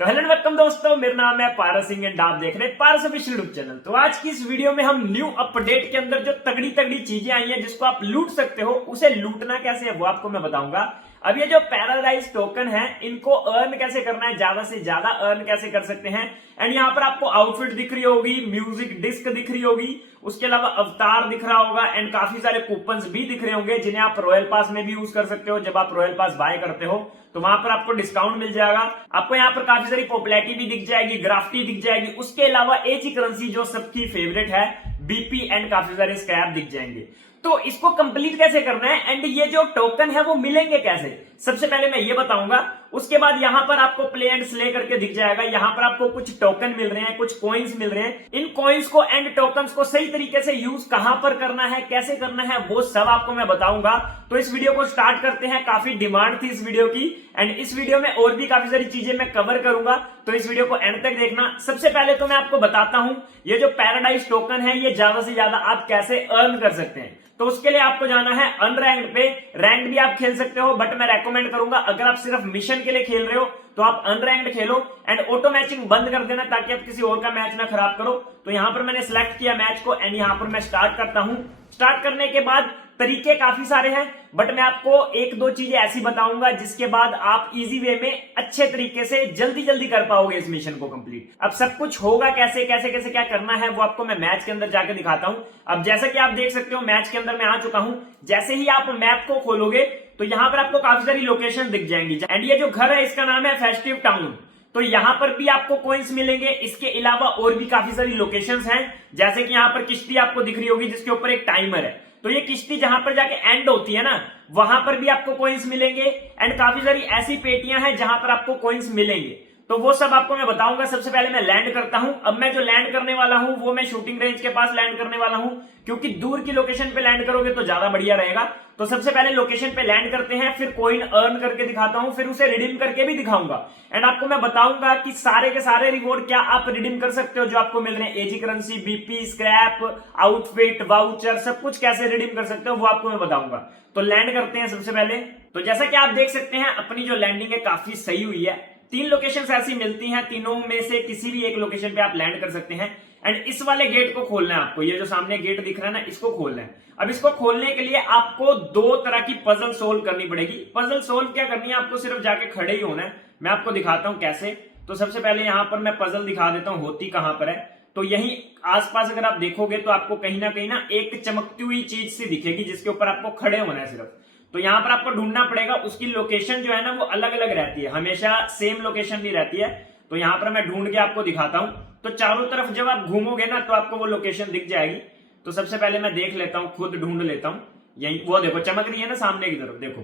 तो hello welcome दोस्तों, मेरा नाम है पारस सिंह एंड आप देख रहे हैं पारस ऑफिशियल यूट्यूब चैनल। तो आज की इस वीडियो में हम न्यू अपडेट के अंदर जो तगड़ी तगड़ी चीजें आई हैं जिसको आप लूट सकते हो, उसे लूटना कैसे है वो आपको मैं बताऊंगा। अब ये जो पैराडाइज टोकन है इनको अर्न कैसे करना है, ज्यादा से ज्यादा अर्न कैसे कर सकते हैं। एंड यहाँ पर आपको आउटफिट दिख रही होगी, म्यूजिक डिस्क दिख रही होगी, उसके अलावा अवतार दिख रहा होगा एंड काफी सारे कूपन्स भी दिख रहे होंगे जिन्हें आप रॉयल पास में भी यूज कर सकते हो। जब आप रॉयल पास बाय करते हो तो वहां पर आपको डिस्काउंट मिल जाएगा। आपको यहाँ पर काफी सारी पॉपुलैरिटी भी दिख जाएगी, ग्राफिटी दिख जाएगी। उसके अलावा एजी करेंसी जो सबकी फेवरेट है, बीपी एंड काफी सारे स्क्रैप दिख जाएंगे। तो इसको कंप्लीट कैसे करना है एंड ये जो टोकन है वो मिलेंगे कैसे, सबसे पहले मैं ये बताऊंगा। उसके बाद यहां पर आपको प्ले एंड स्ले करके दिख जाएगा। यहां पर आपको कुछ टोकन मिल रहे हैं, कुछ कॉइन्स मिल रहे हैं। इन कॉइन्स को एंड टोकन्स को सही तरीके से यूज कहां पर करना है, कैसे करना है, वो सब आपको मैं बताऊंगा। तो इस वीडियो को स्टार्ट करते हैं। काफी डिमांड थी इस वीडियो की एंड इस वीडियो में और भी काफी सारी चीजें मैं कवर करूंगा, तो इस वीडियो को एंड तक देखना। सबसे पहले तो मैं आपको बताता हूं ये जो पैराडाइज टोकन है ये ज्यादा से ज्यादा आप कैसे अर्न कर सकते हैं। तो उसके लिए आपको जाना है अनरैंक्ड पे। रैंक भी आप खेल सकते हो बट मैं रेकमेंड करूंगा अगर आप सिर्फ मिशन के लिए खेल रहे हो तो आप unranked Khelo and auto matching बंद कर देना ताकि आप किसी और का मैच ना खराब करो। तो यहां पर मैंने सिलेक्ट किया मैच को एंड यहां पर मैं स्टार्ट करता हूं। स्टार्ट करने के बाद तरीके काफी सारे हैं बट मैं आपको एक दो चीजें ऐसी बताऊंगा जिसके बाद आप इजी वे में अच्छे तरीके से जल्दी जल्दी कर पाओगे इस मिशन को कंप्लीट। अब सब कुछ होगा कैसे कैसे कैसे क्या करना है वो आपको मैं मैच के अंदर जाके दिखाता हूं। अब जैसा कि आप देख सकते हो मैच के अंदर मैं आ चुका हूं। जैसे ही आप मैप को खोलोगे तो यहां पर आपको काफी सारी लोकेशन दिख जाएंगी एंड ये जो घर है इसका नाम है फेस्टिव टाउन। तो यहां पर भी आपको कॉइन्स मिलेंगे। इसके अलावा और भी काफी सारी लोकेशंस हैं, जैसे कि यहां पर किश्ती आपको दिख रही होगी जिसके ऊपर एक टाइमर है। तो ये किश्ती जहां पर जाके एंड होती है ना, वहां पर भी आपको कॉइन्स मिलेंगे एंड काफी सारी ऐसी पेटियां हैं जहां पर आपको कॉइन्स मिलेंगे। तो वो सब आपको मैं बताऊंगा। सबसे पहले मैं लैंड करता हूं। अब मैं जो लैंड करने वाला हूं वो मैं शूटिंग रेंज के पास लैंड करने वाला हूं, क्योंकि दूर की लोकेशन पे लैंड करोगे तो ज्यादा बढ़िया रहेगा। तो सबसे पहले लोकेशन पे लैंड करते हैं, फिर कॉइन अर्न करके दिखाता हूं, फिर उसे रिडीम करके भी दिखाऊंगा एंड आपको मैं बताऊंगा कि सारे के सारे रिवॉर्ड क्या आप रिडीम कर सकते हो जो आपको मिल रहे हैं। एजी currency, BP, scrap, outfit, voucher, सब कुछ कैसे रिडीम कर सकते हो वो आपको मैं बताऊंगा। तो लैंड करते हैं सबसे पहले। तो जैसा कि आप देख सकते हैं अपनी जो लैंडिंग है काफी सही हुई है। 3 लोकेशंस ऐसी मिलती हैं, तीनों में से किसी भी एक लोकेशन पे आप लैंड कर सकते हैं एंड इस वाले गेट को खोलना है आपको। ये जो सामने गेट दिख रहा है ना, इसको खोलना है। अब इसको खोलने के लिए आपको 2 तरह की पजल सोल्व करनी पड़ेगी। पजल सोल्व क्या करनी है, आपको सिर्फ जाके खड़े ही होना है। मैं आपको दिखाता हूं कैसे। तो सबसे पहले यहां पर मैं पजल दिखा देता हूं होती कहां पर है। तो यही आसपास अगर आप देखोगे तो आपको कहीं ना एक चमकती हुई चीज सी दिखेगी जिसके ऊपर आपको खड़े होना है सिर्फ। तो यहां पर आपको ढूंढना पड़ेगा। उसकी लोकेशन जो है ना वो अलग अलग रहती है, हमेशा सेम लोकेशन नहीं रहती है। तो यहां पर मैं ढूंढ के आपको दिखाता हूं। तो चारों तरफ जब आप घूमोगे ना तो आपको वो लोकेशन दिख जाएगी। तो सबसे पहले मैं देख लेता हूं, खुद ढूंढ लेता हूं। यही वो देखो चमक रही है ना सामने की तरफ, देखो।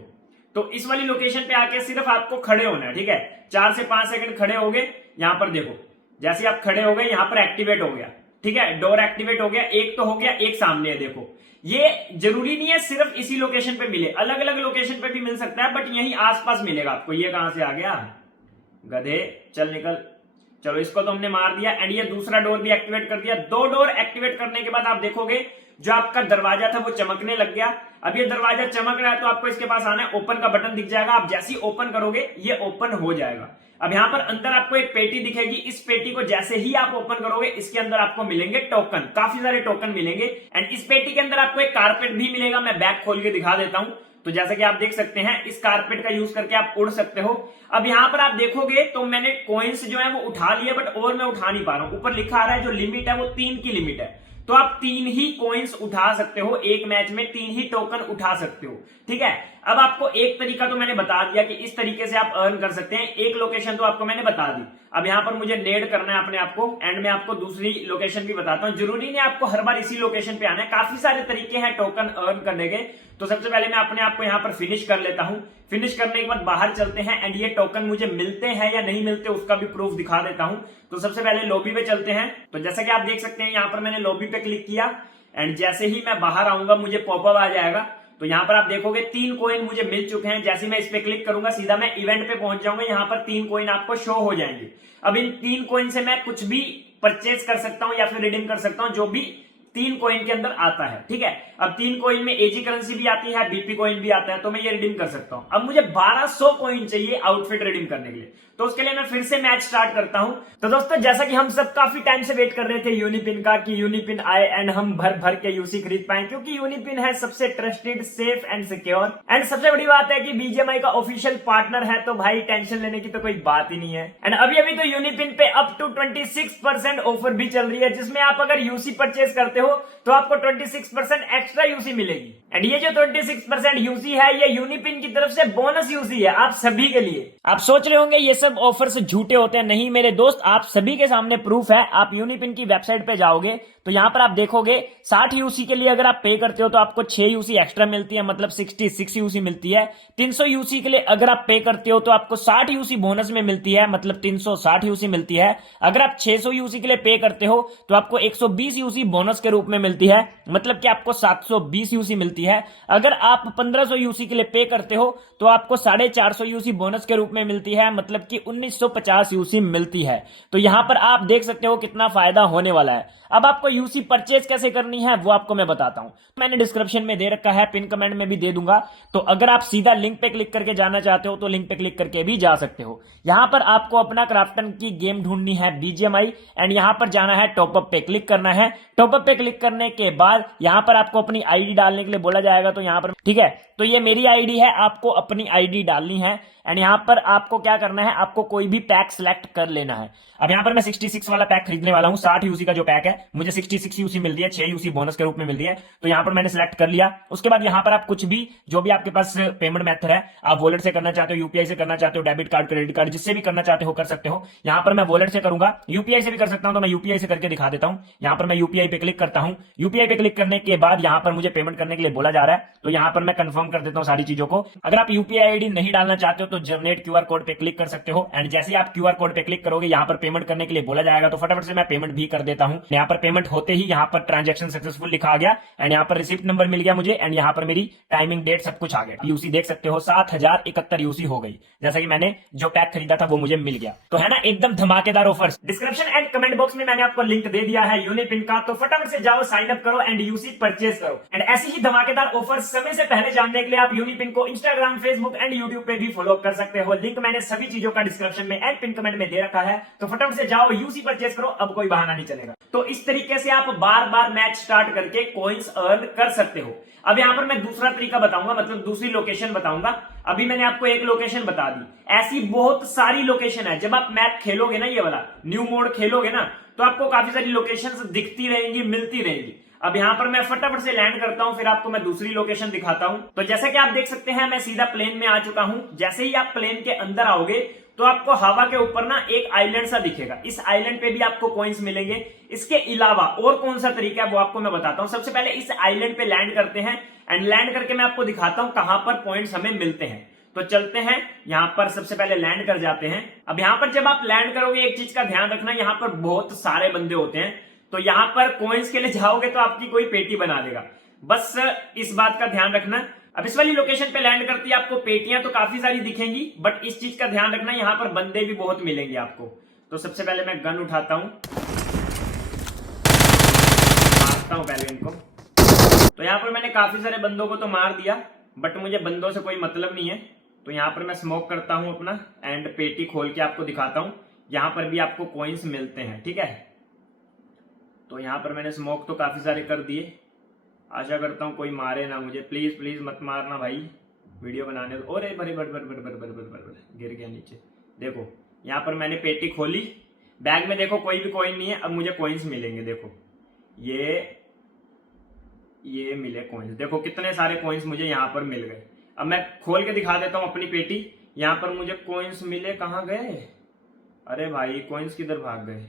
तो इस वाली लोकेशन पे आके सिर्फ आपको खड़े होना है, ठीक है। 4 से 5 सेकंड खड़े हो गए। यहां पर देखो जैसे आप खड़े हो गए यहां पर एक्टिवेट हो गया, ठीक है। डोर एक्टिवेट हो गया, एक तो हो गया, एक सामने है देखो। ये जरूरी नहीं है सिर्फ इसी लोकेशन पे मिले, अलग अलग लोकेशन पे भी मिल सकता है बट यही आसपास मिलेगा आपको। ये कहां से आ गया गधे, चल निकल। चलो इसको तो हमने मार दिया एंड ये दूसरा डोर भी एक्टिवेट कर दिया। 2 डोर एक्टिवेट करने के बाद आप देखोगे जो आपका दरवाजा था वो चमकने लग गया। अब ये दरवाजा चमक रहा है तो आपको इसके पास आना है, ओपन का बटन दिख जाएगा। आप जैसे ही ओपन करोगे ये ओपन हो जाएगा। अब यहां पर अंदर आपको एक पेटी दिखेगी। इस पेटी को जैसे ही आप ओपन करोगे इसके अंदर आपको मिलेंगे टोकन, काफी सारे टोकन मिलेंगे एंड इस पेटी के अंदर आपको एक कारपेट भी मिलेगा। मैं बैग खोल के दिखा देता हूं। तो जैसा कि आप देख सकते हैं इस कारपेट का यूज करके आप उड़ सकते हो। अब यहां पर आप देखोगे तो मैंने कॉइन्स जो है वो उठा लिए बट और मैं उठा नहीं पा रहा हूं। ऊपर लिखा आ रहा है जो लिमिट है वो 3 की लिमिट है। तो आप 3 ही कॉइन्स उठा सकते हो, एक मैच में 3 ही टोकन उठा सकते हो, ठीक है। अब आपको एक तरीका तो मैंने बता दिया कि इस तरीके से आप अर्न कर सकते हैं। एक लोकेशन तो आपको मैंने बता दी। अब यहां पर मुझे नेड करना है अपने आप को एंड मैं आपको दूसरी लोकेशन भी बताता हूं। जरूरी नहीं आपको हर बार इसी लोकेशन पे आना है, काफी सारे तरीके हैं टोकन अर्न करने के। तो सबसे पहले मैं अपने आप को यहां पर फिनिश कर लेता हूं। फिनिश करने के बाद बाहर चलते हैं एंड ये टोकन मुझे मिलते हैं या नहीं मिलते उसका भी प्रूफ दिखा देता हूं। तो सबसे पहले लॉबी पे चलते हैं। तो जैसा कि आप देख सकते हैं यहां पर मैंने लॉबी पे क्लिक किया एंड जैसे ही मैं बाहर आऊंगा मुझे पॉपअप आ जाएगा। तो यहां पर आप देखोगे 3 कॉइन मुझे मिल चुके हैं। जैसे मैं इस पे क्लिक करूंगा सीधा मैं इवेंट पे पहुंच जाऊंगा। यहां पर 3 कॉइन आपको शो हो जाएंगे। अब इन 3 कॉइन से मैं कुछ भी परचेज कर सकता हूं या फिर रिडीम कर सकता हूं, जो भी 3 कॉइन के अंदर आता है, ठीक है। अब 3 कॉइन में एजी करेंसी भी आती है, बीपी कॉइन भी आता है, तो मैं ये रिडीम कर सकता हूं। अब मुझे 1200 कॉइन चाहिए आउटफिट रिडीम करने के लिए, तो उसके लिए मैं फिर से मैच स्टार्ट करता हूं। तो दोस्तों जैसा कि हम सब काफी टाइम से वेट कर रहे थे यूनिपिन का कि यूनिपिन आए एंड हम भर भर के यूसी खरीद पाए, क्योंकि यूनिपिन है सबसे trusted, safe and secure. And सबसे बड़ी बात है कि बीजीएमआई का ऑफिशियल पार्टनर है, तो भाई टेंशन लेने की तो कोई बात ही नहीं है। एंड अभी तो यूनिपिन पे अप टू 26% ऑफर भी चल रही है, जिसमें आप अगर यूसी परचेज करते हो तो आपको 26% एक्स्ट्रा यूसी मिलेगी। एंड ये जो 26% यूसी है ये यूनिपिन की तरफ से बोनस यूसी है आप सभी के लिए। आप सोच रहे होंगे ये सब ऑफर्स झूठे होते हैं, नहीं मेरे दोस्त, आप सभी के सामने प्रूफ है। आप यूनिपिन की वेबसाइट पे जाओगे तो यहां पर आप देखोगे 60 यूसी के लिए अगर आप पे करते हो तो आपको 6 यूसी एक्स्ट्रा मिलती है, मतलब 66 यूसी मिलती है। 300 यूसी के लिए अगर आप पे करते हो तो आपको 60 यूसी बोनस में मिलती है, मतलब 360 यूसी मिलती है। अगर आप 600 यूसी के लिए पे करते हो तो आपको 120 यूसी बोनस के रूप में मिलती है, मतलब कि आपको 720 यूसी मिलती है। अगर आप 1500 यूसी के लिए पे करते हो तो आपको 450 यूसी बोनस के रूप में मिलती है, मतलब कि 1950 यूसी मिलती है। तो यहां पर आप देख सकते हो कितना फायदा होने वाला है। अब आपको यूसी परचेज कैसे करनी है वो आपको मैं बताता हूं। मैंने डिस्क्रिप्शन में दे रखा है, पिन कमेंट में भी दे दूंगा, तो अगर आप सीधा लिंक पे क्लिक करके जाना चाहते हो तो लिंक पे क्लिक करके भी जा सकते हो। यहां पर आपको अपना क्राफ्टन की गेम ढूंढनी है बीजीएमआई, एंड यहां पर जाना है टॉपअप पे क्लिक करना है। टॉपअप पे क्लिक करने के बाद यहां पर आपको अपनी आईडी डालने के लिए बोला जाएगा, तो यहां पर ठीक है, तो ये मेरी आईडी है, आपको अपनी आईडी डालनी है। एंड यहां पर आपको क्या करना है, आपको कोई भी पैक सिलेक्ट कर लेना है। अब यहां पर मैं 66 वाला पैक खरीदने वाला हूं, 60 यूसी का जो पैक है मुझे 66 यूसी मिल रही है, 6 यूसी बोनस के रूप में मिल रही है, तो यहां पर मैंने सिलेक्ट कर लिया। उसके बाद यहां पर आप कुछ भी, जो भी आपके पास पेमेंट मेथड है, आप वॉलेट से करना चाहते हो, यूपीआई से करना चाहते हो, डेबिट कार्ड, क्रेडिट कार्ड, जिससे भी करना चाहते हो कर सकते हो। यहां पर मैं वॉलेट से करूंगा, यूपीआई से भी कर सकता हूं, तो मैं यूपीआई से करके दिखा देता हूं। यहां पर मैं यूपीआई पे क्लिक करता हूं। यूपीआई पे क्लिक करने के बाद यहां पर मुझे पेमेंट करने के लिए बोला जा रहा है, तो यहां पर मैं कंफर्म कर देता हूं सारी चीजों को। अगर आप यूपीआई आईडी नहीं डालना चाहते हो तो जनरेट क्यूआर कोड पे क्लिक कर सकते हो। एंड जैसे ही आप क्यूआर कोड पे क्लिक करोगे यहां पर पेमेंट करने के लिए बोला जाएगा, तो फटाफट से मैं पेमेंट भी कर देता हूं। यहां पर पेमेंट होते ही यहां पर ट्रांजैक्शन सक्सेसफुल लिखा आ गया, एंड यहां पर रिसिप्ट नंबर मिल गया मुझे, एंड यहां पर मेरी टाइमिंग, डेट सब कुछ आ गया। यूसी देख सकते हो 7071 यूसी हो गई, जैसा कि मैंने जो पैक खरीदा था वो मुझे मिल गया। तो है ना एकदम धमाकेदार offers. Description and comment box में मैंने आपको लिंक दे दिया है यूनिपिन का, तो फटाफट से जाओ, साइन अप करो एंड यूसी परचेज करो। एंड ऐसी ही धमाकेदार ऑफर समय से पहले जानने के लिए आप यूनिपिन को इंस्टाग्राम, फेसबुक एंड यूट्यूब पे भी फॉलो कर सकते हो। लिंक मैंने सभी चीजों का डिस्क्रिप्शन में एंड पिन कमेंट में दे रखा है, तो फटाफट से जाओ यूसी परचेज करो, अब कोई बहाना नहीं चलेगा। तो इस तरीके से आप बार बार मैच स्टार्ट करके कॉइंस अर्न कर सकते हो। अब यहां पर मैं दूसरा तरीका बताऊंगा, मतलब दूसरी लोकेशन बताऊंगा। अभी मैंने आपको एक लोकेशन बता दी, ऐसी बहुत सारी लोकेशन है। जब आप मैप खेलोगे ना, ये वाला न्यू मोड खेलोगे ना, तो आपको काफी सारी लोकेशंस दिखती रहेंगी, मिलती रहेंगी। अब यहां पर मैं फटाफट से लैंड करता हूं, फिर आपको मैं दूसरी लोकेशन दिखाता हूं। तो जैसा कि आप देख सकते हैं मैं सीधा प्लेन में आ चुका हूं। जैसे ही आप प्लेन के अंदर आओगे तो आपको हवा के ऊपर ना एक आइलैंड सा दिखेगा, इस आइलैंड पे भी आपको कॉइन्स मिलेंगे। इसके अलावा और कौन सा तरीका है वो आपको मैं बताता हूं। सबसे पहले इस आइलैंड पे लैंड करते हैं, एंड लैंड करके मैं आपको दिखाता हूं कहां पर पॉइंट्स हमें मिलते हैं। तो चलते हैं, यहां पर सबसे पहले लैंड कर जाते हैं। अब यहां पर जब आप लैंड करोगे एक चीज का ध्यान रखना, यहां पर बहुत सारे बंदे होते हैं, तो यहां पर कॉइन्स के लिए जाओगे तो आपकी कोई पेटी बना देगा, बस इस बात का ध्यान रखना। अब इस वाली लोकेशन पे लैंड करती है आपको पेटियां तो काफी सारी दिखेंगी, बट इस चीज का ध्यान रखना यहां पर बंदे भी बहुत मिलेंगे आपको। तो सबसे पहले मैं गन उठाता हूं, मारता हूं पहले इनको। तो यहां पर मैंने काफी सारे बंदों को तो मार दिया, बट मुझे बंदों से कोई मतलब नहीं है। तो यहां पर मैं स्मोक करता हूं अपना, एंड पेटी खोल के आपको दिखाता हूं। यहां पर भी आपको कॉइन्स मिलते हैं, ठीक है। तो यहां पर मैंने स्मोक तो काफी सारे कर दिए, आशा करता हूं कोई मारे ना मुझे। प्लीज प्लीज मत मारना भाई, वीडियो बनाने दो। अरे बड़े बड़ बड़ बड़ बड़ बड़ बड़ गिर गया नीचे। देखो यहां पर मैंने पेटी खोली, बैग में देखो कोई भी कॉइन नहीं है। अब मुझे कॉइन्स मिलेंगे, देखो ये मिले कॉइन्स, देखो कितने सारे कॉइन्स मुझे यहां पर मिल गए। अब मैं खोल के दिखा देता हूं अपनी पेटी। यहां पर मुझे कॉइन्स मिले, कहां गए? अरे भाई कॉइन्स किधर भाग गए?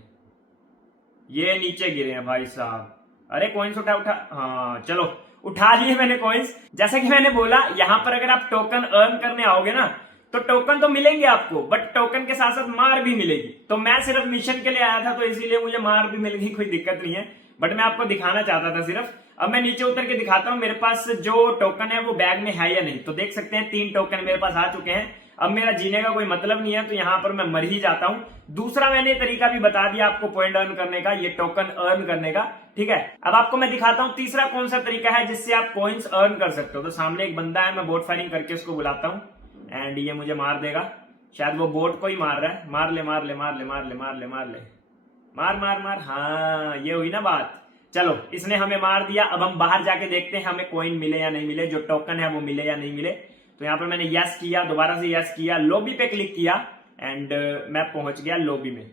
ये नीचे गिरे हैं भाई साहब। अरे कॉइन्स उठा, हाँ चलो उठा लिए मैंने कॉइन्स। जैसा कि मैंने बोला, यहां पर अगर आप टोकन अर्न करने आओगे ना, तो टोकन तो मिलेंगे आपको, बट टोकन के साथ साथ मार भी मिलेगी। तो मैं सिर्फ मिशन के लिए आया था, तो इसीलिए मुझे मार भी मिल गई, कोई दिक्कत नहीं है, बट मैं आपको दिखाना चाहता था सिर्फ। अब मैं नीचे उतर के दिखाता हूं मेरे पास जो टोकन है वो बैग में है या नहीं। तो देख सकते हैं 3 टोकन मेरे पास आ चुके हैं। अब मेरा जीने का कोई मतलब नहीं है, तो यहां पर मैं मर ही जाता हूं। दूसरा मैंने तरीका भी बता दिया आपको पॉइंट अर्न करने का, ये टोकन अर्न करने का। ठीक है, अब आपको मैं दिखाता हूं तीसरा कौन सा तरीका है जिससे आप कॉइन्स अर्न कर सकते हो। तो सामने एक बंदा है, मैं बोट फायरिंग करके उसको बुलाता हूं एंड ये मुझे मार देगा। शायद वो बोट को ही मार रहा है। मार ले मार ले मार ले मार ले मार ले मार ले मार मार मार। हाँ, ये हुई ना बात। चलो, इसने हमें मार दिया। अब हम बाहर जाके देखते हैं हमें कॉइन मिले या नहीं मिले, जो टोकन है वो मिले या नहीं मिले। तो यहाँ पर मैंने यस किया, दोबारा से यस किया, लॉबी पे क्लिक किया एंड मैं पहुंच गया लॉबी में।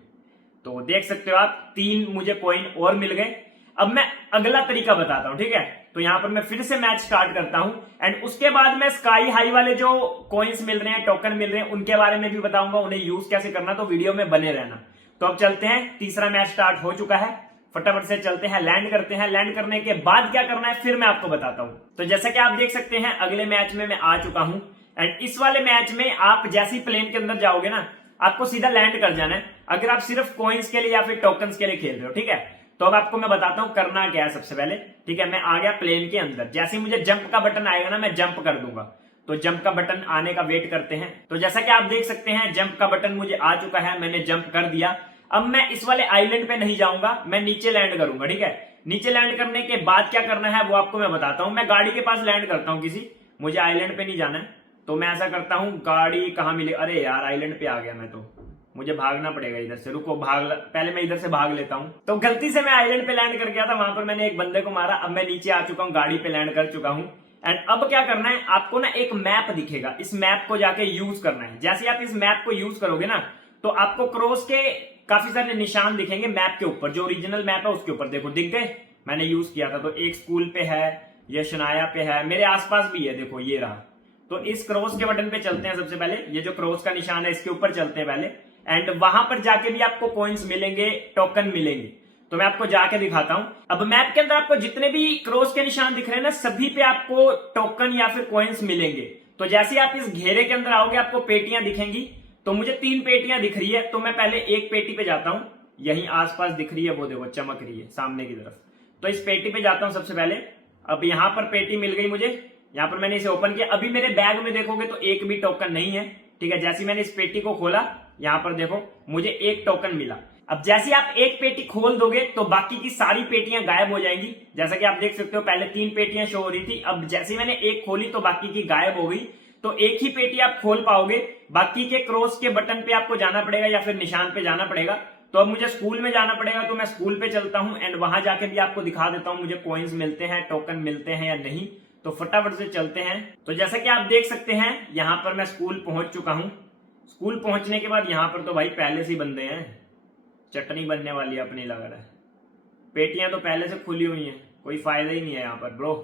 तो देख सकते हो आप 3 मुझे कॉइन और मिल गए। अब मैं अगला तरीका बताता हूं, ठीक है। तो यहां पर मैं फिर से मैच स्टार्ट करता हूं एंड उसके बाद मैं स्काई हाई वाले जो कॉइन्स मिल रहे हैं, टोकन मिल रहे हैं, उनके बारे में भी बताऊंगा, उन्हें यूज कैसे करना। तो वीडियो में बने रहना। तो अब चलते हैं, तीसरा मैच स्टार्ट हो चुका है। फटाफट से चलते हैं, लैंड करते हैं। लैंड करने के बाद क्या करना है फिर मैं आपको बताता हूं। तो जैसा कि आप देख सकते हैं अगले मैच में मैं आ चुका हूं एंड इस वाले मैच में आप जैसे ही प्लेन के अंदर जाओगे ना, आपको सीधा लैंड कर जाना है, अगर आप सिर्फ कॉइन्स के लिए या फिर टोकन्स के लिए खेल रहे हो, ठीक है। तो अब आपको मैं बताता हूं करना क्या है सबसे पहले, ठीक है। मैं आ गया प्लेन के अंदर, जैसे ही मुझे जंप का बटन आएगा ना, मैं जंप कर दूंगा। तो जंप का बटन आने का वेट करते हैं। तो जैसा कि आप देख सकते हैं जंप का बटन मुझे आ चुका है, मैंने जंप कर दिया। अब मैं इस वाले आइलैंड पे नहीं जाऊंगा, मैं नीचे लैंड करूंगा, ठीक है। नीचे लैंड करने के बाद क्या करना है वो आपको मैं बताता हूं। मैं गाड़ी के पास लैंड करता हूं किसी, मुझे आइलैंड पे नहीं जाना है। तो मैं ऐसा करता हूं, गाड़ी कहां मिले, अरे यार आइलैंड पे आ गया मैं, तो मुझे भागना पड़ेगा इधर से। रुको, पहले मैं इधर से भाग लेता हूं। तो गलती से मैं आइलैंड पे लैंड कर गया था, वहां पर मैंने एक बंदे को मारा। अब मैं नीचे आ चुका हूं, गाड़ी पे लैंड कर चुका हूं एंड अब क्या करना है, आपको ना एक मैप दिखेगा, इस मैप को जाके यूज करना है। जैसे आप इस मैप को यूज करोगे ना, तो आपको क्रॉस के काफी सारे निशान दिखेंगे मैप के ऊपर, जो ओरिजिनल मैप है उसके ऊपर। देखो दिख गए, मैंने यूज किया था। तो एक स्कूल पे है, ये शनाया पे है, मेरे आसपास भी है, देखो ये रहा। तो इस क्रॉस के बटन पे चलते हैं सबसे पहले, ये जो क्रॉस का निशान है इसके ऊपर चलते हैं पहले एंड वहां पर जाके भी आपको कॉइन्स मिलेंगे, टोकन मिलेंगे। तो मैं आपको जाके दिखाता हूं। अब मैप के अंदर आपको जितने भी क्रॉस के निशान दिख रहे हैं ना, सभी पे आपको टोकन या फिर कॉइन्स मिलेंगे। तो जैसे ही आप इस घेरे के अंदर आओगे आपको पेटियां दिखेंगी। तो मुझे 3 पेटियां दिख रही है, तो मैं पहले एक पेटी पे जाता हूं, यहीं आसपास दिख रही है, वो देखो चमक रही है सामने की तरफ। तो इस पेटी पे जाता हूं सबसे पहले। अब यहां पर पेटी मिल गई मुझे, यहां पर मैंने इसे ओपन किया। अभी मेरे बैग में देखोगे तो एक भी टोकन नहीं है, ठीक है। जैसे मैंने इस पेटी को खोला, यहां पर देखो मुझे एक टोकन मिला। अब जैसे आप एक पेटी खोल दोगे तो बाकी की सारी पेटियां गायब हो जाएंगी। जैसा कि आप देख सकते हो पहले 3 पेटियां शो हो रही थी, अब जैसे मैंने एक खोली तो बाकी की गायब हो गई। तो एक ही पेटी आप खोल पाओगे, बाकी के क्रॉस के बटन पे आपको जाना पड़ेगा या फिर निशान पे जाना पड़ेगा। तो अब मुझे स्कूल में जाना पड़ेगा, तो मैं स्कूल पे चलता हूं एंड वहां जाके भी आपको दिखा देता हूं मुझे कॉइन्स मिलते हैं, टोकन मिलते हैं या नहीं। तो फटाफट से चलते हैं। तो जैसा कि आप देख सकते हैं यहां पर मैं स्कूल पहुंच चुका हूं। स्कूल पहुंचने के बाद यहां पर तो भाई पहले से ही बंदे हैं, चटनी बनने वाली है अपनी लग रहा है। पेटियां तो पहले से खुली हुई हैं, कोई फायदा ही नहीं है यहाँ पर ब्रो।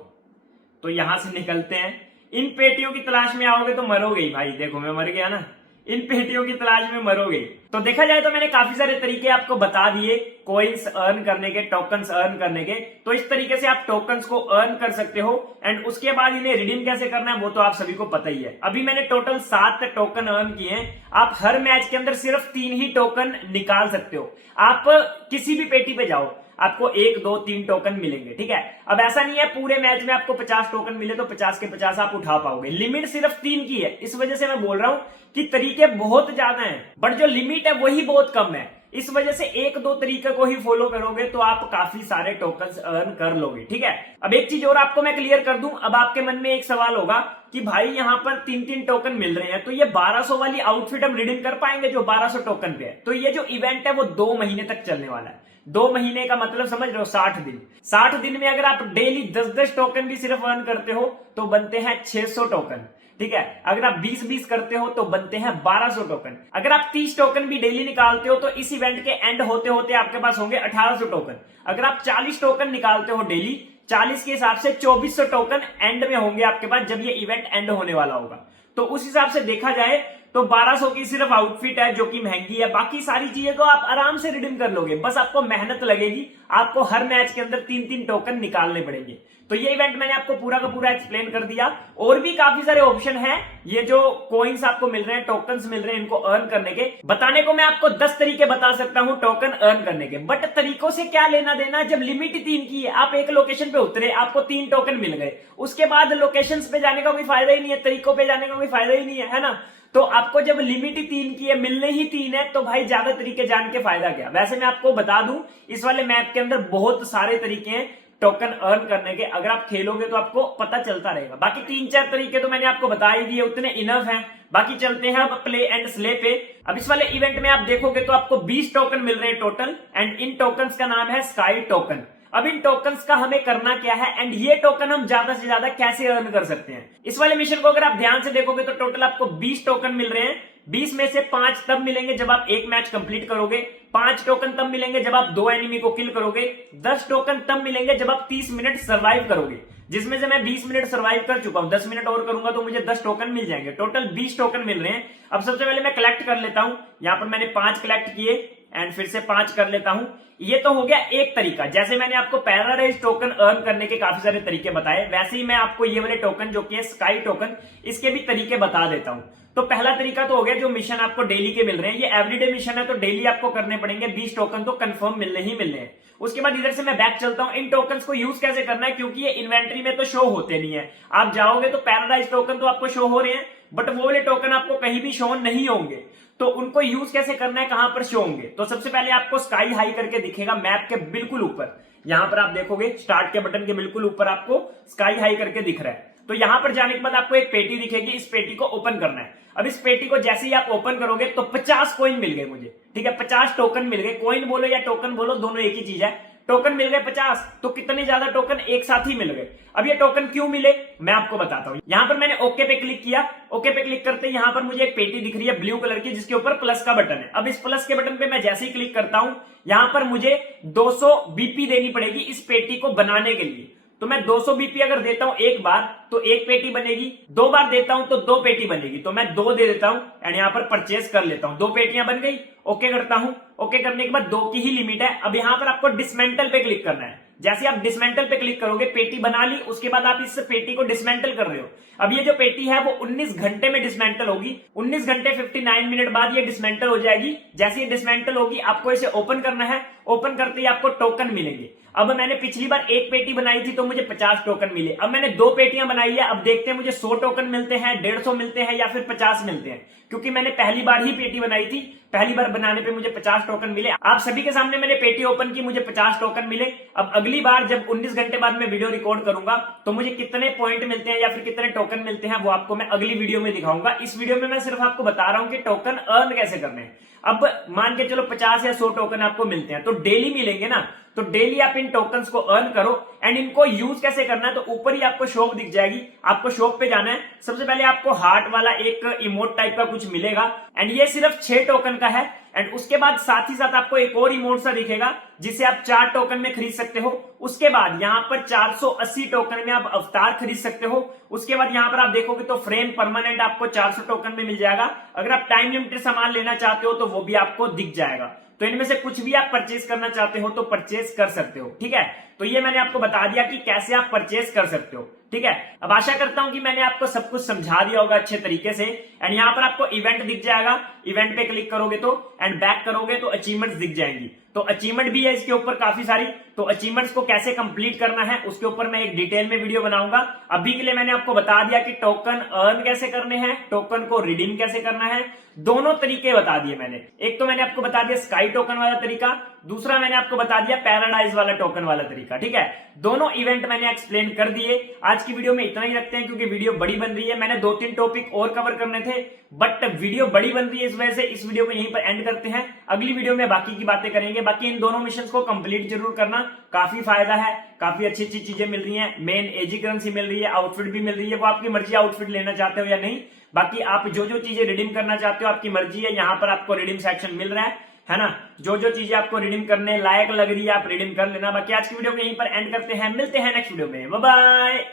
तो यहां से निकलते हैं। इन पेटियों की तलाश में आओगे तो मरोगे ही भाई, देखो मैं मर गया ना, इन पेटियों की तलाश में मरोगे। तो देखा जाए तो मैंने काफी सारे तरीके आपको बता दिए कॉइन्स अर्न करने के, टोकन्स अर्न करने के। तो इस तरीके से आप टोकन्स को अर्न कर सकते हो एंड उसके बाद इन्हें रिडीम कैसे करना है वो तो आप सभी को पता ही है। अभी मैंने टोटल 7 टोकन अर्न किए हैं। आप हर मैच के अंदर सिर्फ 3 ही टोकन निकाल सकते हो। आप किसी भी पेटी पे जाओ, आपको 1, 2, 3 टोकन मिलेंगे, ठीक है। अब ऐसा नहीं है पूरे मैच में आपको 50 टोकन मिले तो 50 के 50 आप उठा पाओगे। लिमिट सिर्फ 3 की है, इस वजह से मैं बोल रहा हूं कि तरीके बहुत ज्यादा हैं, बट जो लिमिट है वही बहुत कम है। इस वजह से 1-2 तरीके को ही फॉलो करोगे तो आप काफी सारे टोकन्स अर्न कर लोगे, ठीक है। अब एक चीज और आपको मैं क्लियर कर दूं। अब आपके मन में एक सवाल होगा कि भाई यहाँ पर 3-3 टोकन मिल रहे हैं, तो ये 1200 वाली आउटफिट हम रिडीम कर पाएंगे जो 1200 टोकन पे है? तो ये जो इवेंट है वो 2 महीने तक चलने वाला है। 2 महीने का मतलब समझ रहे हो, 60 दिन। 60 दिन में अगर आप डेली 10-10 टोकन भी सिर्फ अर्न करते हो तो बनते हैं 600 टोकन, ठीक है। अगर आप 20-20 करते हो तो बनते हैं 1200 टोकन। अगर आप 30 टोकन भी डेली निकालते हो तो इस इवेंट के एंड होते होते आपके पास होंगे 1800 टोकन। अगर आप 40 टोकन निकालते हो डेली, 40 के हिसाब से 2400 टोकन एंड में होंगे आपके पास जब ये इवेंट एंड होने वाला होगा। तो उस हिसाब से देखा जाए तो 1200 की सिर्फ आउटफिट है जो कि महंगी है, बाकी सारी चीजें तो आप आराम से रिडीम कर लोगे। बस आपको मेहनत लगेगी, आपको हर मैच के अंदर 3-3 टोकन निकालने पड़ेंगे। तो तो ये इवेंट मैंने आपको पूरा का पूरा एक्सप्लेन कर दिया। और भी काफी सारे ऑप्शन हैं, ये जो कॉइन्स आपको मिल रहे हैं, टोकन्स मिल रहे हैं, इनको अर्न करने के बताने को मैं आपको 10 तरीके बता सकता हूं टोकन अर्न करने के, बट तरीकों से क्या लेना देना जब लिमिट 3 की है। आप एक लोकेशन पे उतरे, आपको 3 टोकन मिल गए, उसके बाद लोकेशन पे जाने का कोई फायदा ही नहीं है, तरीकों पे जाने का कोई फायदा ही नहीं है ना। तो आपको जब लिमिट ही 3 की है, मिलने ही 3 है, तो भाई ज्यादा तरीके जान के फायदा क्या। वैसे मैं आपको बता दूं, इस वाले मैप के अंदर बहुत सारे तरीके हैं टोकन अर्न करने के, अगर आप खेलोगे तो आपको पता चलता रहेगा। बाकी 3-4 तरीके तो मैंने आपको बता ही दिए, उतने इनफ हैं। बाकी चलते हैं अब प्ले एंड स्ले पे। अब इस वाले इवेंट में आप देखोगे तो आपको 20 टोकन मिल रहे हैं टोटल, एंड इन टोकन्स का नाम है स्काई टोकन। अब इन टोकन्स का हमें करना क्या है, एंड ये टोकन हम ज्यादा से ज्यादा कैसे अर्न कर सकते हैं। इस वाले मिशन को अगर आप ध्यान से देखोगे तो टोटल आपको 20 टोकन मिल रहे हैं। 20 में से 5 तब मिलेंगे जब आप एक मैच कंप्लीट करोगे, 5 टोकन तब मिलेंगे जब आप 2 एनिमी को किल करोगे, 10 टोकन तब मिलेंगे जब आप 30 मिनट सर्वाइव करोगे, जिसमें से मैं 20 मिनट सर्वाइव कर चुका हूं, 10 मिनट और करूंगा तो मुझे 10 टोकन मिल जाएंगे। टोटल 20 टोकन मिल रहे हैं। अब सबसे पहले मैं कलेक्ट कर लेता हूं, यहां पर मैंने 5 कलेक्ट किए एंड फिर से 5 कर लेता हूं। ये तो हो गया एक तरीका। जैसे मैंने आपको पैराडाइज टोकन अर्न करने के काफी सारे तरीके बताए, वैसे ही मैं आपको ये वाले टोकन जो कि है स्काई टोकन, इसके भी तरीके बता देता हूं। तो पहला तरीका तो हो गया, जो मिशन आपको डेली के मिल रहे हैं, ये एवरीडे मिशन है तो डेली आपको करने पड़ेंगे, 20 टोकन तो कंफर्म मिलने ही मिलने हैं। उसके बाद इधर से मैं बैक चलता हूं, इन टोकन्स को यूज कैसे करना है, क्योंकि ये इन्वेंट्री में तो शो होते नहीं है। आप जाओगे तो पैराडाइज टोकन तो आपको शो हो रहे हैं, बट वो वाले टोकन आपको कहीं भी शो नहीं होंगे। तो उनको यूज कैसे करना है, कहां पर शो होंगे, तो सबसे पहले आपको स्काई हाई करके दिखेगा मैप के बिल्कुल ऊपर। यहां पर आप देखोगे स्टार्ट के बटन के बिल्कुल ऊपर आपको स्काई हाई करके दिख रहा है। तो यहां पर जाने के बाद आपको एक पेटी दिखेगी, इस पेटी को ओपन करना है। अब इस पेटी को जैसे ही आप ओपन करोगे तो 50 कॉइन मिल गए मुझे, ठीक है, 50 टोकन मिल गए। कॉइन बोलो या टोकन बोलो, दोनों एक ही चीज है। टोकन मिल गए 50, तो कितने ज्यादा टोकन एक साथ ही मिल गए। अब ये टोकन क्यों मिले मैं आपको बताता हूं। यहां पर मैंने ओके पे क्लिक किया, ओके पे क्लिक करते यहां पर मुझे एक पेटी दिख रही है ब्लू कलर की, जिसके ऊपर प्लस का बटन है। अब इस प्लस के बटन पे मैं जैसे ही क्लिक करता हूं, यहां पर मुझे 200 बीपी देनी पड़ेगी इस पेटी को बनाने के लिए। तो मैं 200 बीपी अगर देता हूं एक बार तो एक पेटी बनेगी, 2 बार देता हूं तो 2 पेटी बनेगी। तो मैं 2 दे देता हूं एंड यहां पर परचेज कर लेता हूं, 2 पेटियां बन गई। ओके करता हूं, ओके करने के बाद 2 की ही लिमिट है। अब यहां पर आपको डिसमेंटल पे क्लिक करना है। जैसे आप डिसमेंटल पे क्लिक करोगे, पेटी बना ली, उसके बाद आप इस पेटी को डिसमेंटल कर रहे हो। अब ये जो पेटी है वो 19 घंटे में डिसमेंटल होगी, 19 घंटे 59 मिनट बाद ये डिसमेंटल हो जाएगी। जैसे ये डिसमेंटल होगी आपको इसे ओपन करना है, ओपन करते ही आपको टोकन मिलेंगे। अब मैंने पिछली बार एक पेटी बनाई थी तो मुझे 50 टोकन मिले। अब मैंने 2 पेटियां बनाई है, अब देखते हैं मुझे 100 टोकन मिलते हैं, 150 मिलते हैं या फिर 50 मिलते हैं, क्योंकि मैंने पहली बार ही पेटी बनाई थी, पहली बार बनाने पे मुझे 50 टोकन मिले। आप सभी के सामने मैंने पेटी ओपन की, मुझे 50 टोकन मिले। अब अगली बार जब 19 घंटे बाद मैं वीडियो रिकॉर्ड करूंगा तो मुझे कितने पॉइंट मिलते हैं या फिर कितने टोकन मिलते हैं वो आपको मैं अगली वीडियो में दिखाऊंगा। इस वीडियो में मैं सिर्फ आपको बता रहा हूं कि टोकन अर्न कैसे करने हैं। अब मान के चलो 50 या 100 टोकन आपको मिलते हैं तो डेली मिलेंगे ना, तो डेली आप इन टोकन्स को अर्न करो। एंड इनको यूज कैसे करना है, तो ऊपर ही आपको शॉप दिख जाएगी, आपको शॉप पे जाना है। सबसे पहले आपको हार्ट वाला एक इमोट टाइप का कुछ मिलेगा एंड ये सिर्फ 6 टोकन का है। एंड उसके बाद साथ ही साथ आपको एक और इमोट सा दिखेगा जिसे आप 4 टोकन में खरीद सकते हो। उसके बाद यहां पर 480 टोकन में आप अवतार खरीद सकते हो। उसके बाद यहां पर आप देखोगे तो फ्रेम परमानेंट आपको 400 टोकन में मिल जाएगा। अगर आप टाइम लिमिटेड सामान लेना चाहते हो तो वो भी आपको दिख जाएगा। तो इनमें से कुछ भी आप परचेज करना चाहते हो तो परचेज कर सकते हो, ठीक है। तो ये मैंने आपको बता दिया कि कैसे आप परचेज कर सकते हो, ठीक है। अब आशा करता हूं कि मैंने आपको सब कुछ समझा दिया होगा अच्छे तरीके से। एंड यहां पर आपको इवेंट दिख जाएगा, इवेंट पे क्लिक करोगे तो एंड बैक करोगे तो अचीवमेंट्स दिख जाएंगी। तो अचीवमेंट भी है इसके ऊपर काफी सारी, तो अचीवमेंट्स को कैसे कंप्लीट करना है उसके ऊपर मैं एक डिटेल में वीडियो बनाऊंगा। अभी के लिए मैंने आपको बता दिया कि टोकन अर्न कैसे करने हैं, टोकन को रिडीम कैसे करना है, दोनों तरीके बता दिए मैंने। एक तो मैंने आपको बता दिया स्काई टोकन वाला तरीका, दूसरा मैंने आपको बता दिया पैराडाइज वाला टोकन वाला तरीका, ठीक है। दोनों इवेंट मैंने एक्सप्लेन कर दिए। आज की वीडियो में इतना ही रखते हैं क्योंकि वीडियो बड़ी बन रही है। मैंने 2-3 टॉपिक और कवर करने थे बट वीडियो बड़ी बन रही है, इस वजह से इस वीडियो को यहीं पर एंड करते हैं। अगली वीडियो में बाकी की बातें करेंगे। बाकी इन दोनों मिशन को कंप्लीट जरूर करना, काफी फायदा है, काफी अच्छी अच्छी चीजें मिल रही है। मेन एजी करेंसी मिल रही है, आउटफिट भी मिल रही है, वो आपकी मर्जी आउटफिट लेना चाहते हो या नहीं। बाकी आप जो जो चीजें रिडीम करना चाहते हो आपकी मर्जी है, यहाँ पर आपको रिडीम सेक्शन मिल रहा है ना। जो जो चीजें आपको रिडीम करने लायक लग रही है आप रिडीम कर लेना। बाकी आज की वीडियो को यहीं पर एंड करते हैं, मिलते हैं नेक्स्ट वीडियो में, बाय बाय।